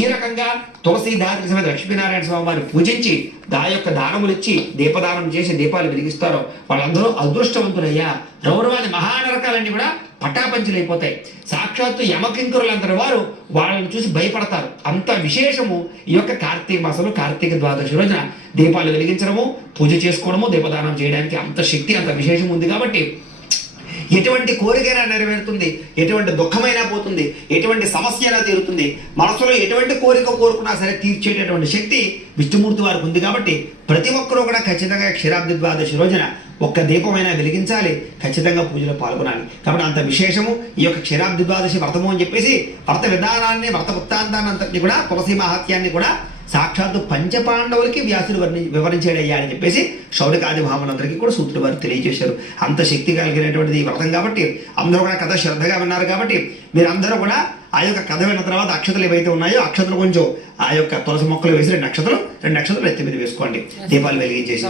ఈ రకంగా తులసీదారి సమేత లక్ష్మీనారాయణ స్వామి వారిని పూజించి దా యొక్క దానములు ఇచ్చి దీపదానం చేసి దీపాలు వెలిగిస్తారో వాళ్ళందరూ అదృష్టవంతులయ్యా. రౌరవాది మహానరకాలన్నీ కూడా పటాపంచలైపోతాయి. సాక్షాత్తు యమకింకరులందరి వారు వాళ్ళని చూసి భయపడతారు. అంత విశేషము ఈ యొక్క కార్తీక మాసంలో కార్తీక ద్వాదశి రోజున దీపాలు వెలిగించడము, పూజ చేసుకోవడము, దీపదానం చేయడానికి అంత శక్తి, అంత విశేషం ఉంది. కాబట్టి ఎటువంటి కోరికైనా నెరవేరుతుంది, ఎటువంటి దుఃఖమైనా పోతుంది, ఎటువంటి సమస్య అయినా తీరుతుంది, మనసులో ఎటువంటి కోరిక కోరుకున్నా సరే తీర్చేటటువంటి శక్తి విష్ణుమూర్తి వారికి ఉంది. కాబట్టి ప్రతి ఒక్కరూ కూడా ఖచ్చితంగా క్షీరాబ్ది ద్వాదశి రోజున ఒక్క దీపమైనా వెలిగించాలి, ఖచ్చితంగా పూజలో పాల్గొనాలి. కాబట్టి అంత విశేషము ఈ యొక్క క్షీరాబ్ది ద్వాదశి వ్రతము అని చెప్పేసి వ్రత విధానాన్ని, వ్రత వృత్తాంతాన్ని అంతటి కూడా, తులసి మహాత్యాన్ని కూడా సాక్షాత్తు పంచపాండవులకి వ్యాసుడు వివరించాడయ్యా అని చెప్పేసి శౌనకాది భావనందరికీ కూడా సూత్రుడు వారు తెలియజేశారు. అంత శక్తి కలిగినటువంటిది ఈ వ్రతం. కాబట్టి అందరూ కూడా కథ శ్రద్ధగా విన్నారు. కాబట్టి మీరందరూ కూడా ఆ యొక్క కథ విన్న తర్వాత అక్షతలు ఏవైతే ఉన్నాయో అక్షతలు కొంచెం ఆ యొక్క తులసి మొక్కలు వేసి 2 అక్షతలు ఎత్తి మీద వేసుకోండి, దీపాలు వెలిగించేసి.